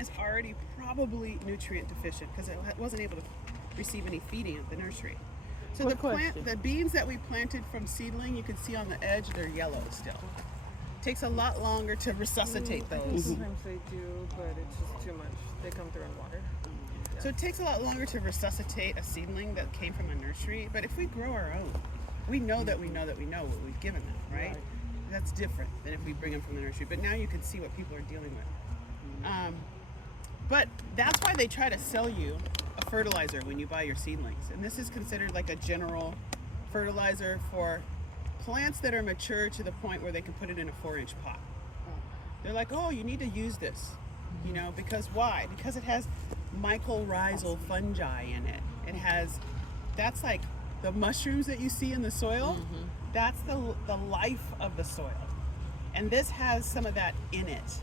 is already probably nutrient deficient because it wasn't able to receive any feeding at the nursery. So the beans that we planted from seedling, you can see on the edge, they're yellow still. Takes a lot longer to resuscitate those. Sometimes they do, but it's just too much. They come through in water. So it takes a lot longer to resuscitate a seedling that came from a nursery. But if we grow our own, we know that we know what we've given them, right? That's different than if we bring them from the nursery. But now you can see what people are dealing with. But that's why they try to sell you a fertilizer when you buy your seedlings. And this is considered like a general fertilizer for plants that are mature to the point where they can put it in a 4-inch pot. They're like, oh, you need to use this, you know, because why? Because it has mycorrhizal fungi in it. It has, that's like the mushrooms that you see in the soil. That's the life of the soil. And this has some of that in it.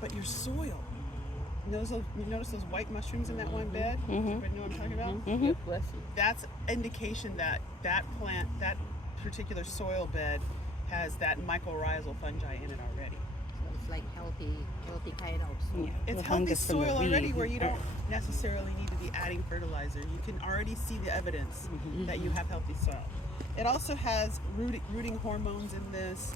But your soil, you notice those white mushrooms in that one bed? Everybody know what I'm talking about? That's indication that that plant, that particular soil bed has that mycorrhizal fungi in it already. So it's like healthy kind of soil. It's healthy soil already where you don't necessarily need to be adding fertilizer. You can already see the evidence that you have healthy soil. It also has rooting hormones in this.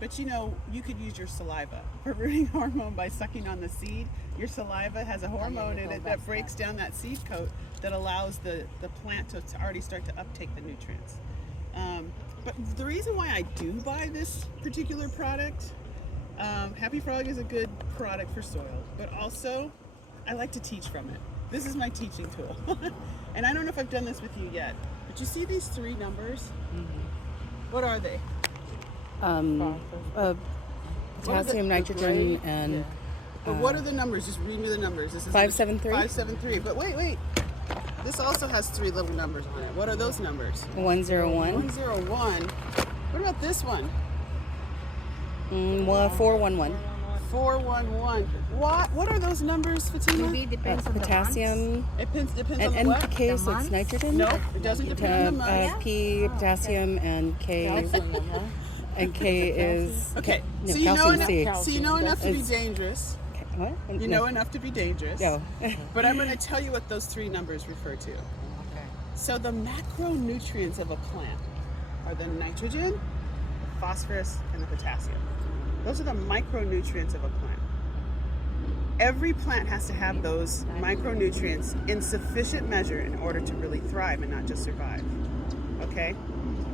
But you know, you could use your saliva for rooting hormone by sucking on the seed. Your saliva has a hormone in it that breaks down that seed coat that allows the plant to already start to uptake the nutrients. But the reason why I do buy this particular product, Happy Frog is a good product for soil, but also I like to teach from it. This is my teaching tool. And I don't know if I've done this with you yet, but you see these 3 numbers? What are they? Potassium, nitrogen, and But what are the numbers? Just read me the numbers. This is 573. 573. But wait. This also has 3 little numbers on it. What are those numbers? 101. 101. What about this one? 411. 411. What are those numbers, Fatima? Maybe it depends on Potassium It depends and on the what? NPK, so it's months? nitrogen. No, it doesn't depend on the month. P, potassium, and K. And K is Okay, no, so you know calcium C. enough. So you know enough to be It's- dangerous. What? You know enough to be dangerous. No. But I'm going to tell you what those 3 numbers refer to. So the macronutrients of a plant are the nitrogen, the phosphorus, and the potassium. Those are the micronutrients of a plant. Every plant has to have those micronutrients in sufficient measure in order to really thrive and not just survive. Okay?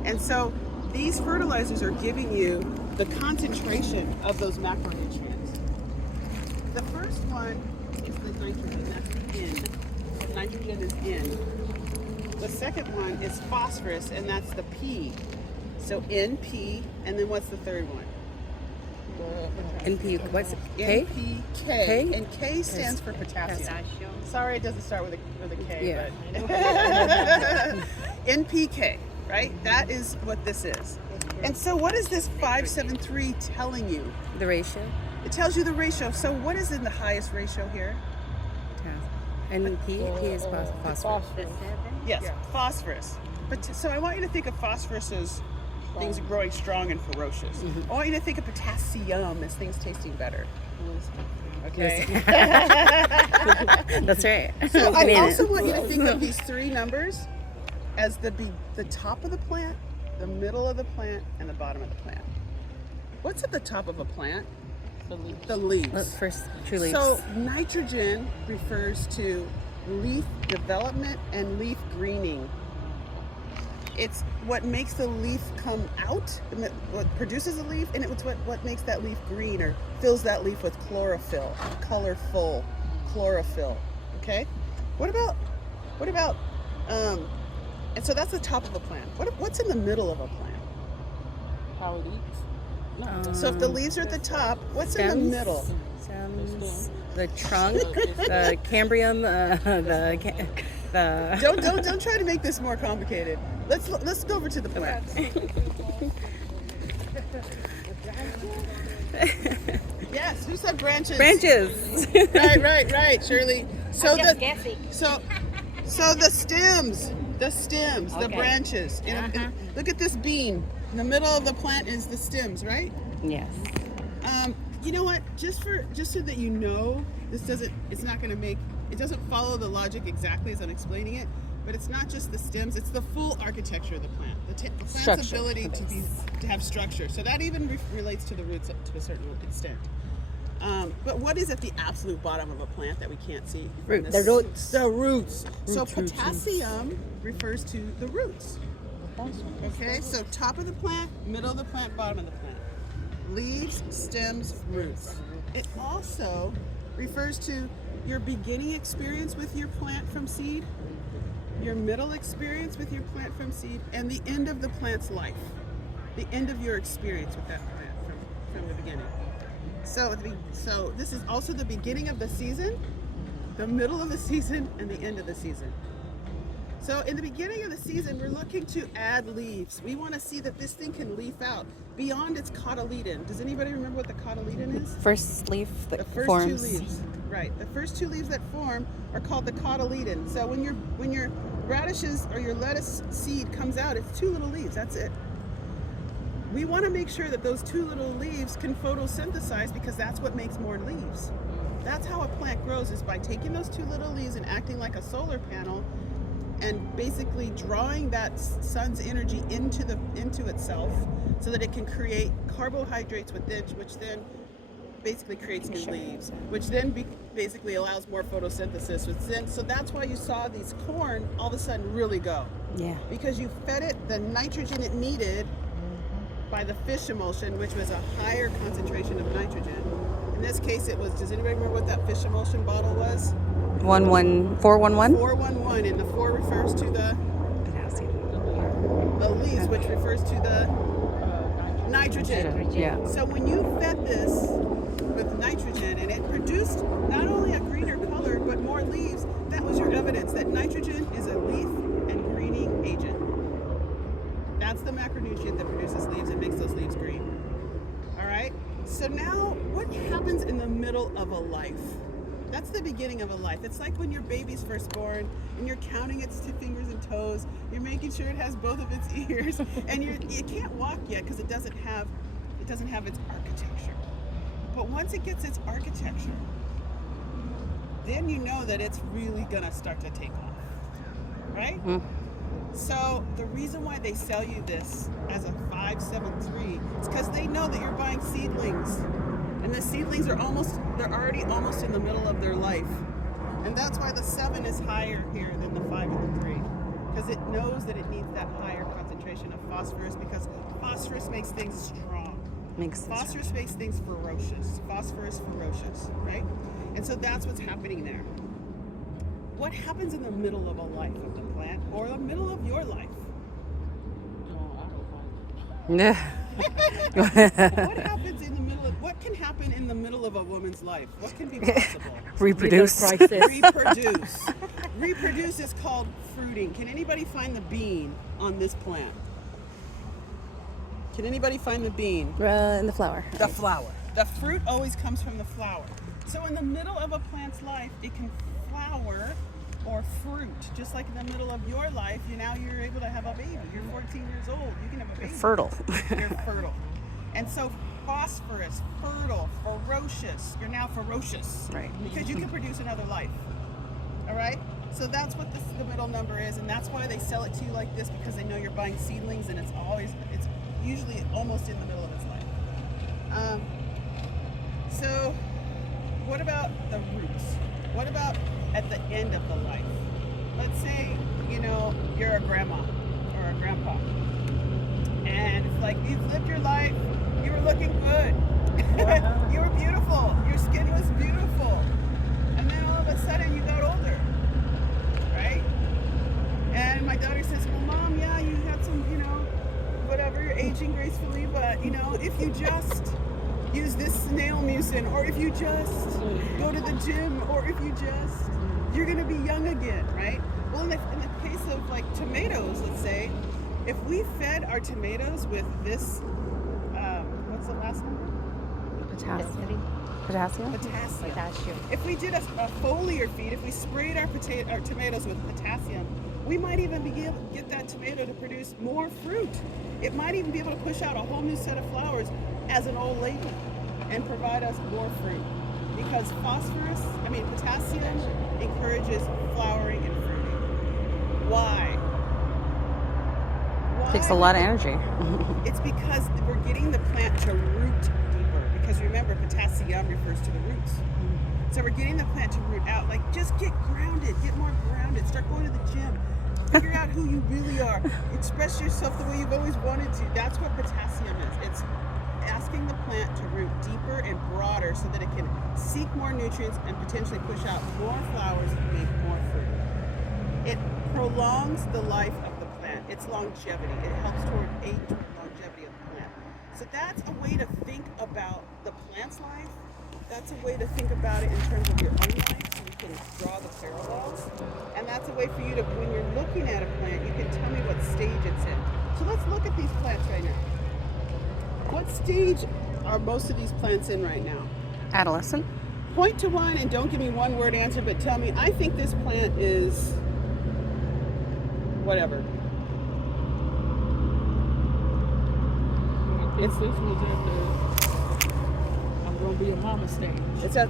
And so these fertilizers are giving you the concentration of those macronutrients. The first one is the nitrogen, that's in. The nitrogen is in. The second one is phosphorus, and that's the P. So NP, and then what's the third one? NP, what's it? K? NPK. K? And K stands for potassium. Sorry, it doesn't start with a K, Yeah. but NPK, right? That is what this is. And so what is this 573 telling you? The ratio? It tells you the ratio. So what is in the highest ratio here? And P is phosphorus. Yes, phosphorus. But so I want you to think of phosphorus as things growing strong and ferocious. I want you to think of potassium as things tasting better. Okay. That's right. So I also want you to think of these 3 numbers as the top of the plant, the middle of the plant, and the bottom of the plant. What's at the top of a plant? The leaves. First, true leaves. So nitrogen refers to leaf development and leaf greening. It's what makes the leaf come out, what produces a leaf, and it's what makes that leaf green or fills that leaf with chlorophyll, colorful chlorophyll. Okay? What about, and so that's the top of a plant. What's in the middle of a plant? How it eats. So if the leaves are at the top, what's stems, in the middle? Stems, the trunk, the cambium, the Don't try to make this more complicated. Let's go over to the plants. Yes, who said branches? branches. Right, Shirley. So I'm just guessing. so the stems, the branches. Look at this bean. In the middle of the plant is the stems, right? Yes. you know what? Just so that you know, it's not going to make, it doesn't follow the logic exactly as I'm explaining it, but it's not just the stems, it's the full architecture of the plant. The plant's Structure, ability the to have structure. So that even relates to the roots to a certain extent. But what is at the absolute bottom of a plant that we can't see? Roots. The roots. The roots. So Roots, roots, potassium refers to the roots. Okay, so top of the plant, middle of the plant, bottom of the plant. Leaves, stems, roots. It also refers to your beginning experience with your plant from seed, your middle experience with your plant from seed, and the end of the plant's life. The end of your experience with that plant from the beginning. So this is also the beginning of the season, the middle of the season, and the end of the season. So in the beginning of the season, we're looking to add leaves. We want to see that this thing can leaf out beyond its cotyledon. Does anybody remember what the cotyledon is? First leaf that The first forms. 2 leaves. Right. The first 2 leaves that form are called the cotyledon. So when your radishes or your lettuce seed comes out, it's 2 little leaves. That's it. We want to make sure that those 2 little leaves can photosynthesize because that's what makes more leaves. That's how a plant grows, is by taking those 2 little leaves and acting like a solar panel and basically drawing that sun's energy into itself so that it can create carbohydrates which then basically creates new leaves, which then basically allows more photosynthesis. So that's why you saw these corn all of a sudden really go. Yeah. Because you fed it the nitrogen it needed by the fish emulsion, which was a higher concentration of nitrogen. In this case, it was, does anybody remember what that fish emulsion bottle was? 411. 411, and the 4 refers to the leaves, which refers to the nitrogen. Yeah. So when you fed this with nitrogen and it produced not only a greener color but more leaves, that was your evidence that nitrogen is a leaf and greening agent. That's the macronutrient that produces leaves and makes those leaves green. All right? So now, what happens in the middle of a life? That's the beginning of a life. It's like when your baby's first born and you're counting its fingers and toes. You're making sure it has both of its ears, and it can't walk yet because it doesn't have its architecture. But once it gets its architecture, then you know that it's really gonna start to take off, right? So the reason why they sell you this as a 573 is because they know that you're buying seedlings. And the seedlings are already almost in the middle of their life. And that's why the 7 is higher here than the 5 and the 3. Because it knows that it needs that higher concentration of phosphorus, because phosphorus makes things strong. Phosphorus makes things ferocious. Phosphorus ferocious, right? And so that's what's happening there. What happens in the middle of a life of the plant, or the middle of your life? Yeah. What can happen in the middle of a woman's life? What can be possible? Reproduce. Reproduce is called fruiting. Can anybody find the bean on this plant? Can anybody find the bean? In the flower. The flower. The fruit always comes from the flower. So in the middle of a plant's life, it can flower or fruit. Just like in the middle of your life, you're able to have a baby. You're 14 years old. You can have a baby. Fertile. You're fertile. And so phosphorus, fertile, ferocious. You're now ferocious. Right. Because you can produce another life. All right? So that's what the middle number is, and that's why they sell it to you like this, because they know you're buying seedlings, and it's usually almost in the middle of its life. So what about the roots? What about at the end of the life? Let's say, you're a grandma or a grandpa, and it's like you've lived your life, you were looking good, you were beautiful, your skin was beautiful, and then all of a sudden you got older, right? And my daughter says, well, Mom, yeah, you had some, whatever, you're aging gracefully, but, if you just use this snail mucin, or if you just go to the gym, or if you just, you're going to be young again, right? Well, in the case of like tomatoes, let's say, if we fed our tomatoes with this, what's the last number? Potassium. If we did a foliar feed, if we sprayed our tomatoes with potassium, we might even be able to get that tomato to produce more fruit. It might even be able to push out a whole new set of flowers as an old lady. and provide us more fruit. Because potassium encourages flowering and fruiting. Why? Takes a lot of energy. It's because we're getting the plant to root deeper. Because remember, potassium refers to the roots. So we're getting the plant to root out. Like, just get grounded, get more grounded. Start going to the gym. Figure out who you really are. Express yourself the way you've always wanted to. That's what potassium is. It's asking the plant to root deeper and broader so that it can seek more nutrients and potentially push out more flowers and make more fruit. It prolongs the life of the plant, its longevity. It helps toward longevity of the plant. So that's a way to think about the plant's life. That's a way to think about it in terms of your own life, so you can draw the parallels. And that's a way for you to, when you're looking at a plant, you can tell me what stage it's in. So let's look at these plants right now. What stage are most of these plants in right now? Adolescent. Point to one and don't give me one word answer, but tell me, I think this plant is whatever. This was in the I'm gonna be a mama stage.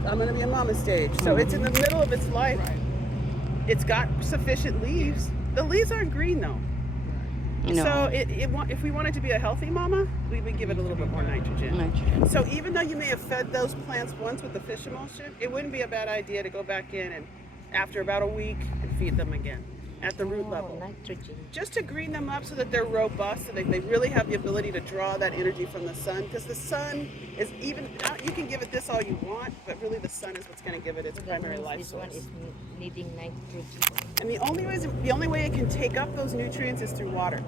I'm going to be a mama stage. So it's in the middle of its life. Right. It's got sufficient leaves. The leaves aren't green though. No. So if we want it to be a healthy mama, we would give it a little bit more nitrogen. Nitrogen. So even though you may have fed those plants once with the fish emulsion, it wouldn't be a bad idea to go back in and after about a week and feed them again at the root level. Nitrogen. Just to green them up so that they're robust, so that they really have the ability to draw that energy from the sun. Because the sun is you can give it this all you want, but really the sun is what's going to give it its primary life This one source. is needing nitrogen. And the only way it can take up those nutrients is through water.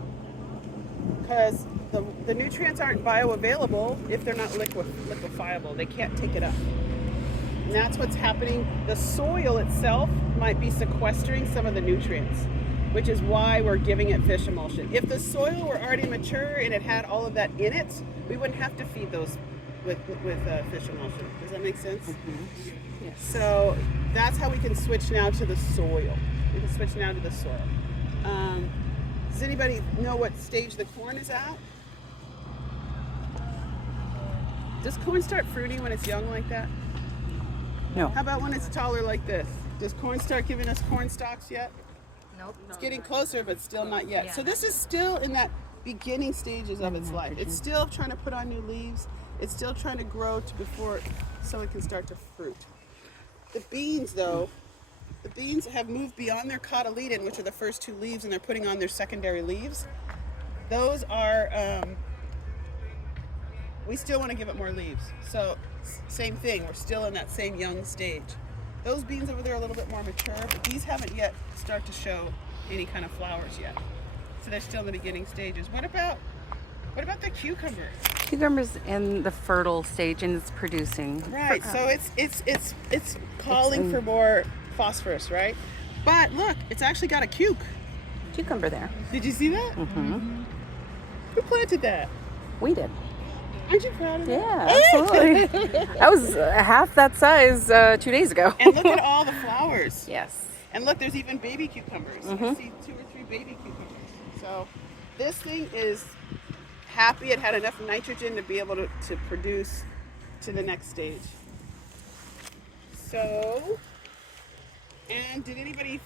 Because the nutrients aren't bioavailable if they're not liquefiable. They can't take it up. And that's what's happening. The soil itself might be sequestering some of the nutrients, which is why we're giving it fish emulsion. If the soil were already mature and it had all of that in it, we wouldn't have to feed those with fish emulsion. Does that make sense? Mm-hmm. Yes. So that's how we can switch now to the soil. We can switch now to the soil. Does anybody know what stage the corn is at? Does corn start fruiting when it's young like that? No. How about when it's taller like this? Does corn start giving us corn stalks yet? Nope. It's getting closer, but still not yet. Yeah. So this is still in that beginning stages of its life. It's still trying to put on new leaves. It's still trying to grow so it can start to fruit. The beans, though, the beans have moved beyond their cotyledon, which are the first two leaves, and they're putting on their secondary leaves. Those are, we still want to give it more leaves. So same thing, we're still in that same young stage. Those beans over there are a little bit more mature, but these haven't yet start to show any kind of flowers yet. So they're still in the beginning stages. What about the cucumber? Cucumber's in the fertile stage and it's producing. Right. So it's calling for more phosphorus, right? But look, it's actually got a Cucumber there. Did you see that? Mm-hmm. Who planted that? We did. Aren't you proud of that? Yeah, absolutely. That was half that size 2 days ago. And look at all the flowers. Yes. And look, there's even baby cucumbers. I see 2 or 3 baby cucumbers. So this thing is happy it had enough nitrogen to be able to produce to the next stage. So, and did anybody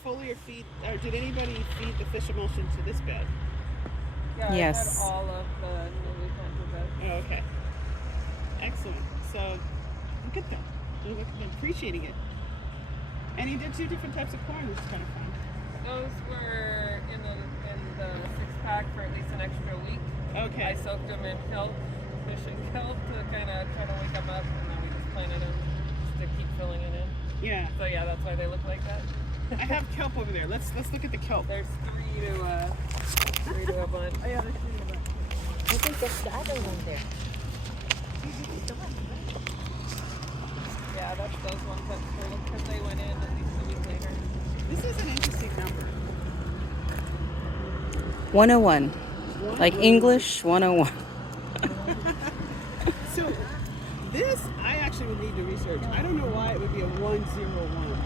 feed the fish emulsion to this bed? Yeah, Yes. I had all of the newly planted beds. Oh, okay. Excellent. So look at them. Look at them appreciating it. And you did 2 different types of corn, which is kind of fun. Those were in the 6-pack for at least an extra week. Okay. I soaked them in kelp, fish and kelp to kind of try to wake them up, and then we just planted them just to keep filling it in. Yeah. So yeah, that's why they look like that. I have kelp over there. Let's look at the kelp. There's 3 to a bunch. Oh yeah, there's 3 of them. I think that's the other one there. Yeah, that's those ones that full because they went in at least a week later. This is an interesting number. 101. Like English 101. So this, I actually would need to research. I don't know why it would be a 101.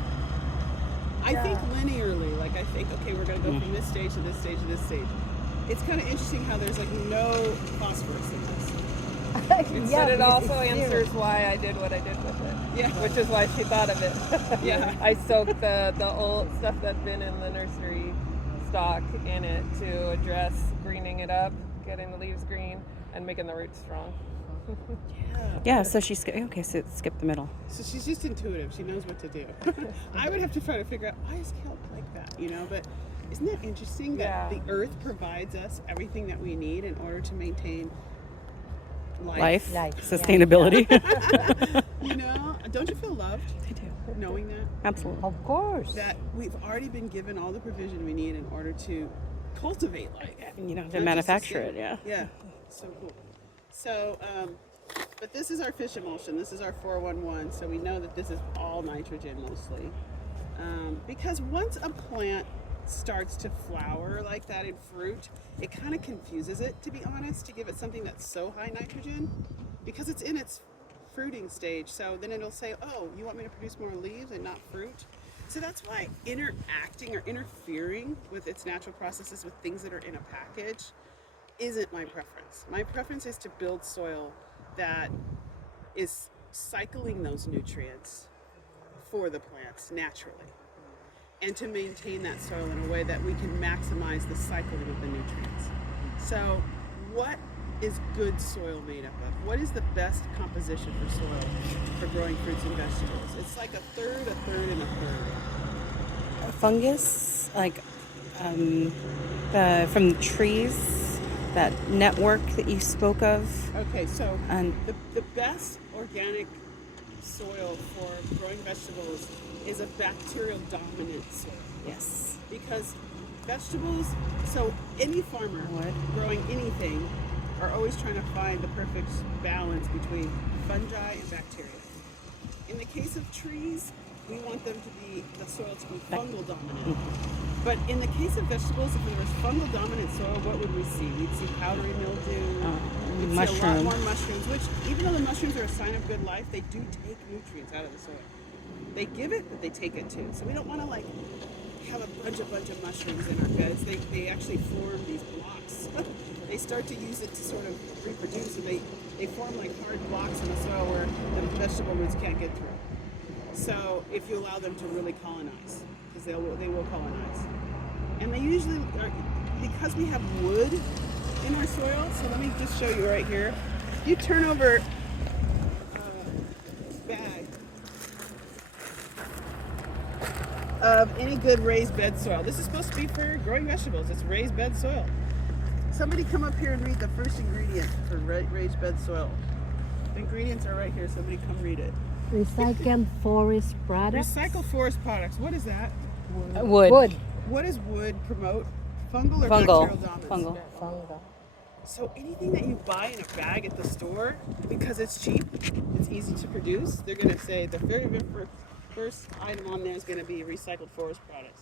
I think linearly, like I think, okay, we're going to go from this stage to this stage to this stage. It's kind of interesting how there's like no phosphorus in this. But it also answers why I did what I did with it. Yeah. Which is why she thought of it. Yeah. I soaked the old stuff that'd been in the nursery stock in it to address greening it up, getting the leaves green, and making the roots strong. Yeah, so she skip the middle. So she's just intuitive. She knows what to do. I would have to try to figure out why is kelp like that, you know? But isn't that interesting that Yeah. the earth provides us everything that we need in order to maintain Life, Life, sustainability. You know, don't you feel loved I do. knowing that? Absolutely. Of course. That we've already been given all the provision we need in order to cultivate life. And you don't have to Not just manufacture it, sustain yeah. Yeah, so cool. So, but this is our fish emulsion. This is our 411. So we know that this is all nitrogen mostly. Because once a plant starts to flower like that in fruit, it kind of confuses it, to be honest, to give it something that's so high nitrogen, because it's in its fruiting stage. So then it'll say, oh, you want me to produce more leaves and not fruit? So that's why interacting or interfering with its natural processes with things that are in a package isn't my preference. My preference is to build soil that is cycling those nutrients for the plants naturally, and to maintain that soil in a way that we can maximize the cycling of the nutrients. So what is good soil made up of? What is the best composition for soil for growing fruits and vegetables? It's like a third, and a third. Fungus, like from the trees, that network that you spoke of. Okay, so And the best organic soil for growing vegetables is a bacterial dominant soil. yes. Because vegetables, so any farmer Wood. growing anything are always trying to find the perfect balance between fungi and bacteria. In the case of trees, we want them to be, the soil to be fungal dominant. But in the case of vegetables, if there was fungal dominant soil, what would we see? We'd see powdery mildew, we'd see a lot mushroom. more mushrooms, which even though the mushrooms are a sign of good life, they do take nutrients out of the soil. They give it, but they take it too. So we don't want to like have a bunch of mushrooms in our beds. They actually form these blocks. They start to use it to sort of reproduce, and they form like hard blocks in the soil where the vegetable roots can't get through. So if you allow them to really colonize, because they will colonize. And they usually are, because we have wood in our soil, so let me just show you right here. You turn over a bag of any good raised bed soil. This is supposed to be for growing vegetables. It's raised bed soil. Somebody come up here and read the first ingredient for raised bed soil. The ingredients are right here. Somebody come read it. Recycled forest products. Recycle forest products. What is that? Wood. What does wood promote? Fungal or Fungal. bacterial dominance? Fungal. Fungal. So anything that you buy in a bag at the store, because it's cheap, it's easy to produce, they're going to say the very first item on there is going to be recycled forest products.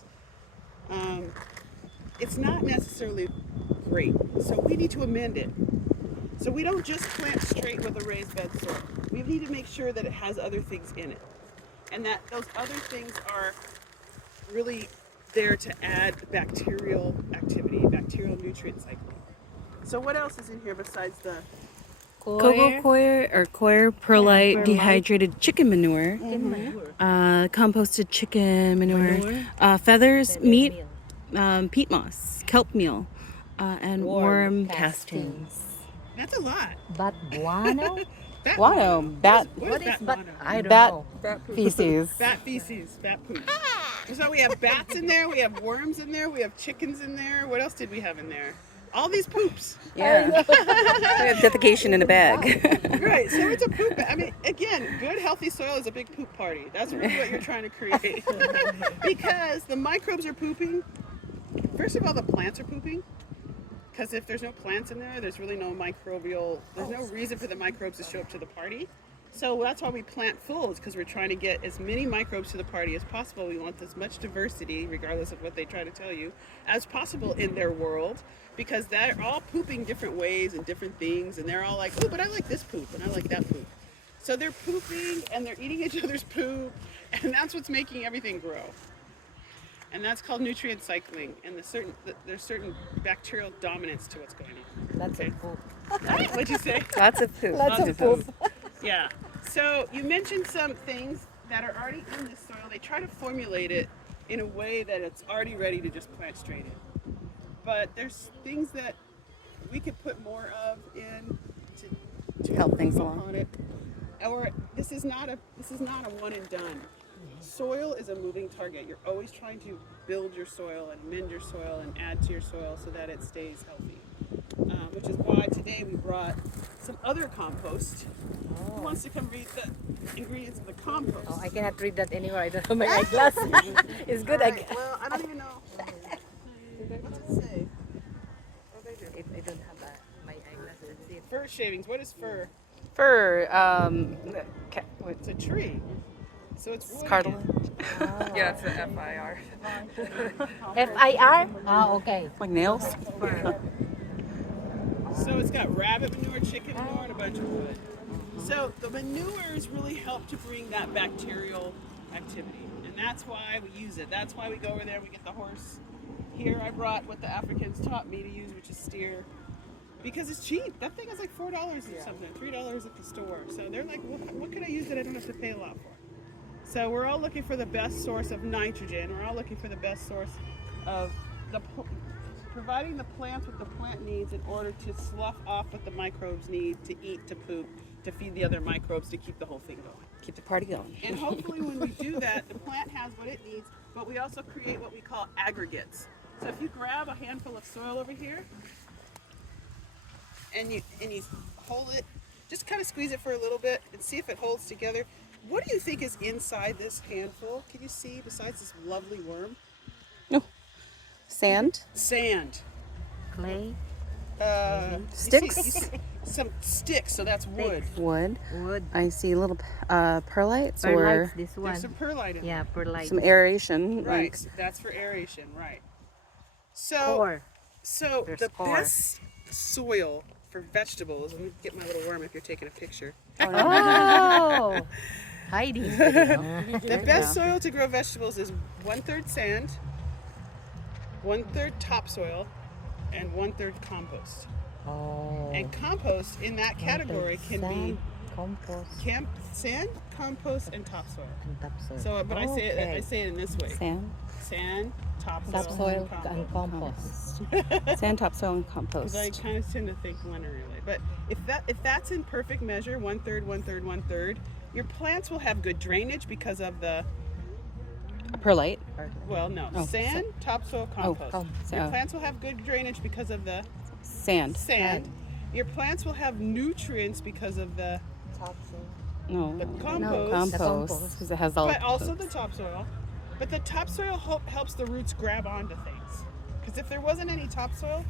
It's not necessarily great, so we need to amend it. So we don't just plant straight with a raised bed soil. We need to make sure that it has other things in it, and that those other things are really there to add bacterial activity, bacterial nutrient cycling. So what else is in here besides the Cocoa coir or coir perlite, perlite. dehydrated chicken manure, composted chicken manure, feathers, meat, peat moss, kelp meal, and worm castings. That's a lot. But guano? Bat Guano, bat What is bat mono? I don't Bat- know. feces. Bat feces, bat poop. So we have bats in there, we have worms in there, we have chickens in there. What else did we have in there? All these poops. Yeah. We have defecation in a bag. Right, so it's a poop. I mean, again, good healthy soil is a big poop party. That's really what you're trying to create. Because the microbes are pooping. First of all, the plants are pooping. Because if there's no plants in there, there's really no microbial, there's no reason for the microbes to show up to the party. So that's why we plant full, is because we're trying to get as many microbes to the party as possible. We want as much diversity, regardless of what they try to tell you, as possible in their world, because they're all pooping different ways and different things, and they're all like, oh, but I like this poop, and I like that poop. So they're pooping, and they're eating each other's poop, and that's what's making everything grow. And that's called nutrient cycling, and there's certain bacterial dominance to what's going on. That's a Okay. poop. What'd you say? Lots of poop. Lots of poop. Yeah. So you mentioned some things that are already in this soil. They try to formulate it in a way that it's already ready to just plant straight in. But there's things that we could put more of in to Help things improve along. upon it. Or this is not a one and done. Soil is a moving target. You're always trying to build your soil and mend your soil and add to your soil so that it stays healthy. Which is why today we brought some other compost. Who wants to come read the ingredients of the compost? Oh, I cannot read that anywhere. I don't have my eyeglass. It's good. All right, well, I don't even know. What's it say? I don't have my eyeglass. Let's see. Fir shavings. What is fir? Fur. It's a tree. So it's wood. Cartilage. Yeah, it's the FIR. FIR? Oh, okay. Like nails. So it's got rabbit manure, chicken manure, and a bunch of wood. So the manures really help to bring that bacterial activity. And that's why we use it. That's why we go over there and we get the horse. Here I brought what the Africans taught me to use, which is steer. Because it's cheap. That thing is like $4 or something, $3 at the store. So they're like, well, what can I use that I don't have to pay a lot for? So we're all looking for the best source of nitrogen. We're all looking for the best source of providing the plants what the plant needs in order to slough off what the microbes need to eat, to poop, to feed the other microbes, to keep the whole thing going. Keep the party going. And hopefully when we do that, the plant has what it needs, but we also create what we call aggregates. So if you grab a handful of soil over here and you hold it, just kind of squeeze it for a little bit and see if it holds together. What do you think is inside this handful? Can you see besides this lovely worm? Sand. Sand. Clay, Sticks? You see some sticks, so that's wood. Wood. wood, I see little perlites perlites. or This There's one. some perlite in Yeah, perlite. some aeration. Right, Like, that's for aeration, right. So, Core. so There's the core. best soil for vegetables, let me get my little worm if you're taking a picture. Oh, hiding. The best soil to grow vegetables is 1/3 sand, 1/3 topsoil, and 1/3 compost. Oh. And compost in that category can be Sand, compost, sand, compost, and topsoil. and topsoil. So, but I say Okay. it in this way: sand. sand, topsoil, Topsoil and and compost. compost. Sand, topsoil, and Because compost. I kind of tend to think linearly. But if that's in perfect measure, 1/3, 1/3, 1/3, your plants will have good drainage because of the Perlite. sand, topsoil, compost. so- Your plants will have good drainage because of the Sand. sand. Your plants will have nutrients because of the No. compost. Compost. Because it has all. But also the topsoil. But the topsoil helps the roots grab onto things. Because if there wasn't any topsoil,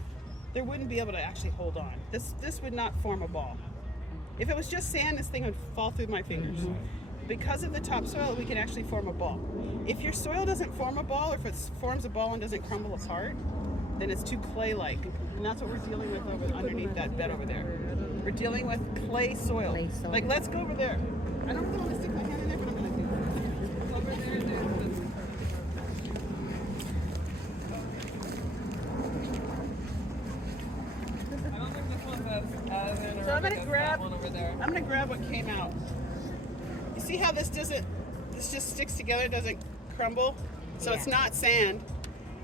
they wouldn't be able to actually hold on. This would not form a ball. If it was just sand, this thing would fall through my fingers. Because of the topsoil, we can actually form a ball. If your soil doesn't form a ball, or if it forms a ball and doesn't crumble apart, then it's too clay-like. And that's what we're dealing with over underneath that bed over there. We're dealing with clay soil. Clay soil. Like, let's go over there. I don't really want to stick my hand in there, but I'm going to do it. Go over there and do it. I don't think this one's as anaerobic So I'm gonna as grab- that one over there. I'm gonna grab what came out. You see how this just sticks together, doesn't crumble? So it's not sand.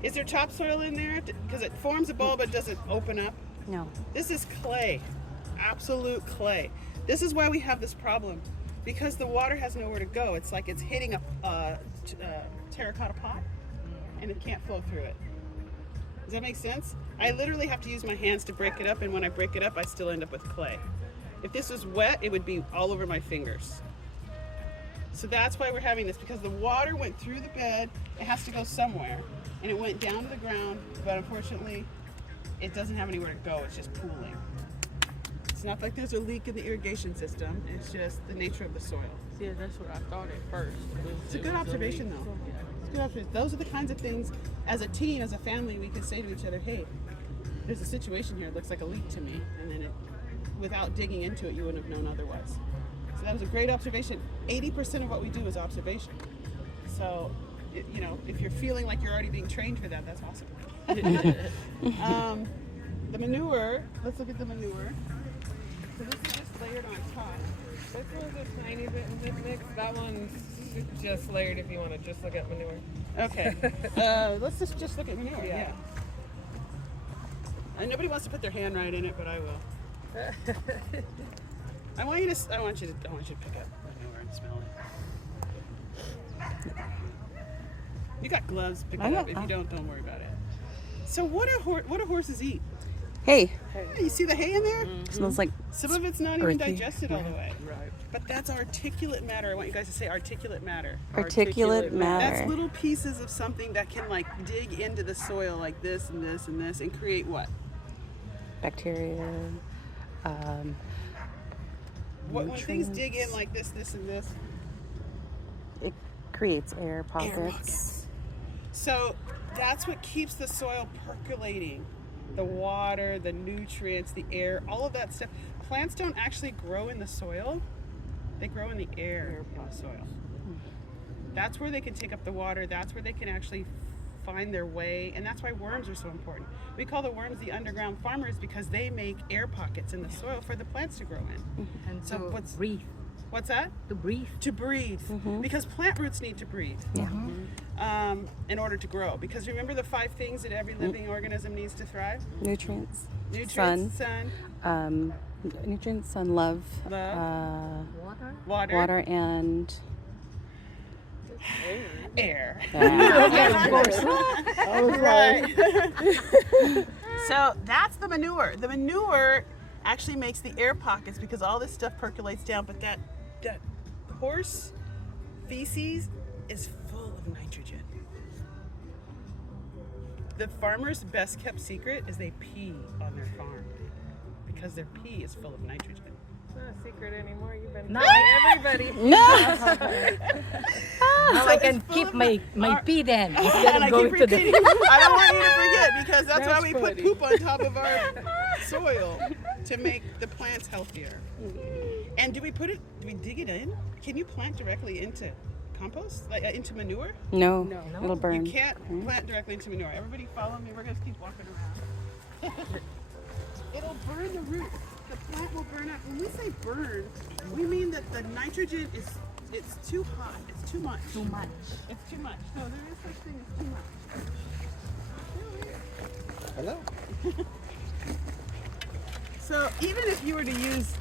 Is there topsoil in there? Because it forms a ball but doesn't open up. No. This is clay, absolute clay. This is why we have this problem, because the water has nowhere to go. It's like it's hitting a terracotta pot and it can't flow through it. Does that make sense? I literally have to use my hands to break it up, and when I break it up, I still end up with clay. If this was wet, it would be all over my fingers. So that's why we're having this, because the water went through the bed, it has to go somewhere, and it went down to the ground, but unfortunately, it doesn't have anywhere to go, it's just pooling. It's not like there's a leak in the irrigation system, it's just the nature of the soil. Yeah, that's what I thought at first. It's a good observation though. It's a good observation. Those are the kinds of things, as a team, as a family, we could say to each other, hey, there's a situation here, it looks like a leak to me, and then without digging into it, you wouldn't have known otherwise. So that was a great observation. 80% of what we do is observation. So, if you're feeling like you're already being trained for that, that's awesome. The manure, let's look at the manure. layered on top. This one's a tiny bit mixed. That one's just layered if you want to just look at manure. Okay. Let's just look at manure. Yeah. And nobody wants to put their hand right in it, but I will. I want you to pick up manure and smell it. You got gloves. Pick it up. If you don't worry about it. So what do horses eat? Hey, You see the hay in there? smells like Some of it's not even Earthy. digested all the way. Right. But that's articulate matter. I want you guys to say articulate matter. articulate That's matter. little pieces of something that can like dig into the soil like this and this and this and create what? Bacteria. When things dig in like this, this, and this, It creates air pockets. air pockets. So that's what keeps the soil percolating. The water, the nutrients, the air, all of that stuff. Plants don't actually grow in the soil. They grow in the air in the soil. That's where they can take up the water. That's where they can actually find their way. And that's why worms are so important. We call the worms the underground farmers because they make air pockets in the soil for the plants to grow in. And So to what's- breathe. What's that? To breathe. To breathe. Because plant roots need to breathe. In order to grow. Because remember the 5 things that every living organism needs to thrive? Nutrients. Nutrients, sun, Nutrients, sun, love. Water. water, Water and air. Yeah, of course. Right. So that's the manure. The manure actually makes the air pockets because all this stuff percolates down, but that horse feces is full of nitrogen. The farmer's best kept secret is they pee on their farm because their pee is full of nitrogen. It's not a secret anymore. You've been No. telling everybody. Now I can it's full keep of my pee then. Instead And of I keep going to the repeating, I don't want you to forget because that's why That's we put funny. poop on top of our soil to make the plants healthier. And do we dig it in? Can you plant directly into compost, like into manure? no, No. it'll burn. You can't plant directly into manure. Everybody follow me. We're going to keep walking around. It'll burn the roots. The plant will burn up. When we say burn, we mean that the nitrogen it's too hot. It's too much. too much. It's too much. No, there is such thing as too much. Hello. So even if you were to use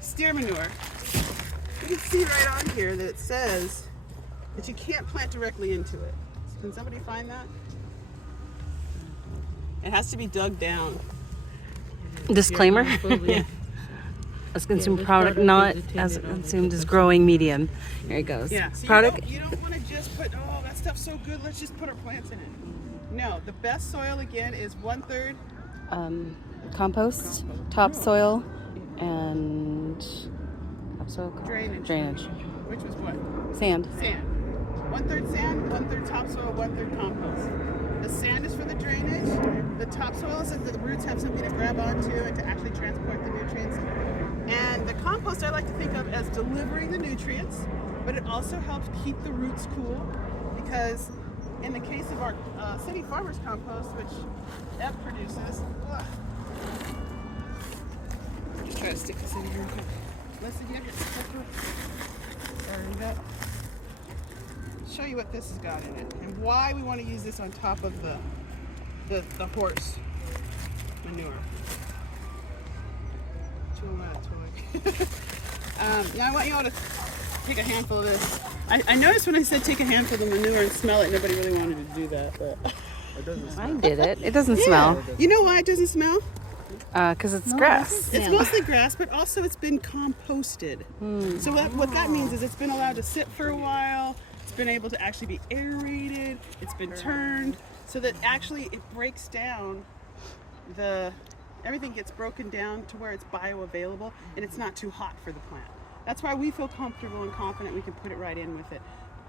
steer manure, you can see right on here that it says that you can't plant directly into it. Can somebody find that? It has to be dug down. Disclaimer. As consumer product, not as consumed as growing medium. Here it goes. Yeah. So Product. you don't want to just put, oh, that stuff's so good, let's just put our plants in it. No, the best soil again is 1/3 Compost, topsoil, and topsoil. drainage. Which was what? Sand. Sand. 1/3 sand, 1/3 topsoil, 1/3 compost. The sand is for the drainage. The topsoil is so that the roots have something to grab onto and to actually transport the nutrients. And the compost I like to think of as delivering the nutrients, but it also helps keep the roots cool because in the case of our city farmers compost, which F produces, just try to stick this in here. Listen, you have your burned up. Show you what this has got in it and why we want to use this on top of the horse manure. Now I want you all to take a handful of this. I noticed when I said take a handful of manure and smell it, nobody really wanted to do that. But I did it. It doesn't smell. you know why it doesn't smell? Because it's grass. It's mostly grass, but also it's been composted. So what that means is it's been allowed to sit for a while. It's been able to actually be aerated. It's been turned so that actually it breaks down everything gets broken down to where it's bioavailable and it's not too hot for the plant. That's why we feel comfortable and confident we can put it right in with it.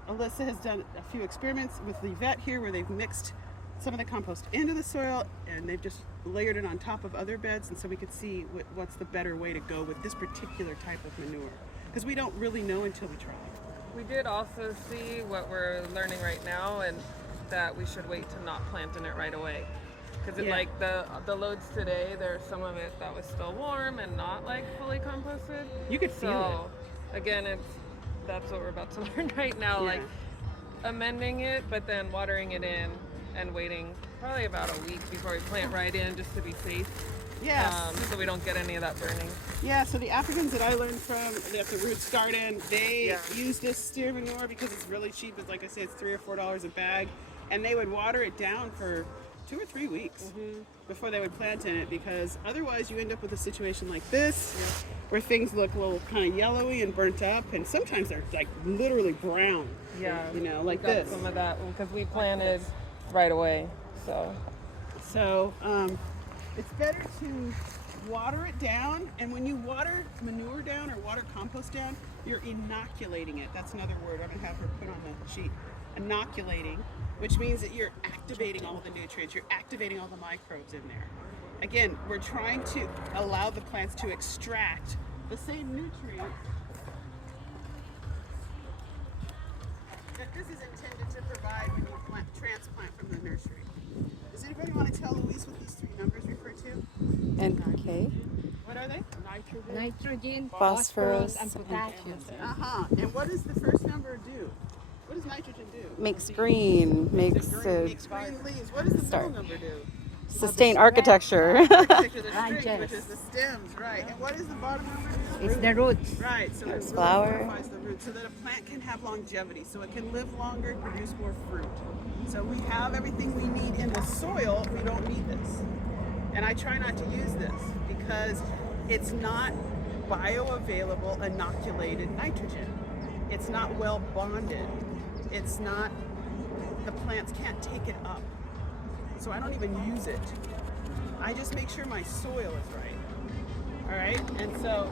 Alyssa has done a few experiments with the vet here where they've mixed some of the compost into the soil and they've just layered it on top of other beds, and so we could see what's the better way to go with this particular type of manure, because we don't really know until we try. We did also see what we're learning right now, and that we should wait to not plant in it right away. because Yeah. like the loads today, there's some of it that was still warm and not like fully composted. You could feel So again, that's what we're about to learn right now, Yeah. like amending it, but then watering it in and waiting probably about a week before we plant right in, just to be safe. Yes. So we don't get any of that burning. Yeah, so the Africans that I learned from, that the Roots Garden, they Yeah. use this steer manure because it's really cheap. It's like I say, it's $3 or $4 a bag, and they would water it down for 2 or 3 weeks before they would plant in it, because otherwise you end up with a situation like this, where things look a little kind of yellowy and burnt up, and sometimes they're like literally brown. Yeah, You know, like we got this. some of that because we planted right away. So it's better to water it down, and when you water manure down or water compost down, you're inoculating it. That's another word I'm gonna have her put on the sheet. Inoculating, which means that you're activating all the nutrients, you're activating all the microbes in there. Again, we're trying to allow the plants to extract the same nutrients that this is intended to provide when you transplant from the nursery. Does anybody want to tell Louise what these 3 numbers refer to? NPK, What are they? Nitrogen, phosphorus, and potassium. And what does the first number do? What does nitrogen do? makes green, makes Makes green leaves. What does the Start. middle number do? sustain architecture. Architecture, the strings, Branches. which is the stems, right? And what is the bottom number? It's the roots. Right, so it really flower. fortifies the root so that a plant can have longevity, so it can live longer, produce more fruit. So we have everything we need in the soil, we don't need this. And I try not to use this because it's not bioavailable inoculated nitrogen. It's not well bonded. It's not, the plants can't take it up. So I don't even use it. I just make sure my soil is right. All right, and so